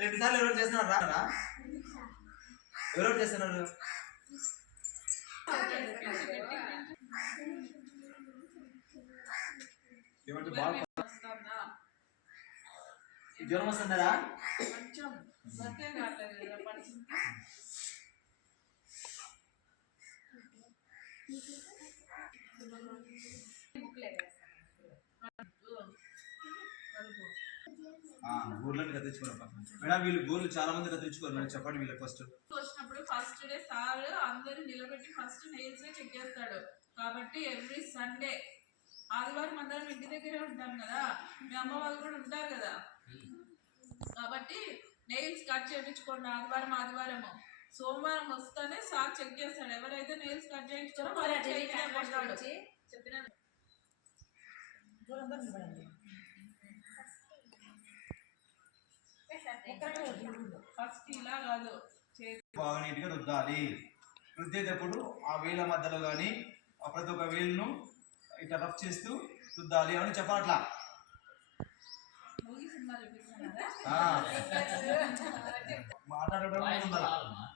2 సార్లు ఎవరు చేస్తున్నారు రా ఎవరు చేస్తున్నారు ఏమంటే బాగా జ్వరం వస్తుందా కొంచెం బతే కావట్లేదు కదా పడుతుంది గోర్లను కత్తిరించుకోవడం మేడం వీళ్ళు గోర్లు చాలా మంది కత్తిరించుకోరు మేడం చెప్పండి వీళ్ళకి ఫస్ట్ వచ్చినప్పుడు ఫస్ట్ డే సార్ అందరూ నిలబెట్టి ఫస్ట్ నెయిల్స్ చెక్ చేస్తాడు కాబట్టి ఎవ్రీ సండే ఆదివారం అందరం ఇంటి దగ్గరే ఉంటాం కదా మీ అమ్మ వాళ్ళు కూడా ఉంటారు కదా కాబట్టి నెయిల్స్ కట్ చేయించుకోండి ఆదివారము సోమవారం వస్తేనే సార్ చెక్ చేస్తాడు ఎవరైతే నెయిల్స్ కట్ చేయించుకోరో వాళ్ళు చెప్పిన ఫస్ట్ ఇలా కాదు బాగా నీట్గా రుద్దాలి రుద్దేటప్పుడు ఆ వేళ్ళ మధ్యలో కానీ ప్రతి ఒక్క వేలును ఇట్లా రఫ్ చేస్తూ రుద్దాలి అని చెప్పాలి అట్లా మాట్లాడడం ఉండాలి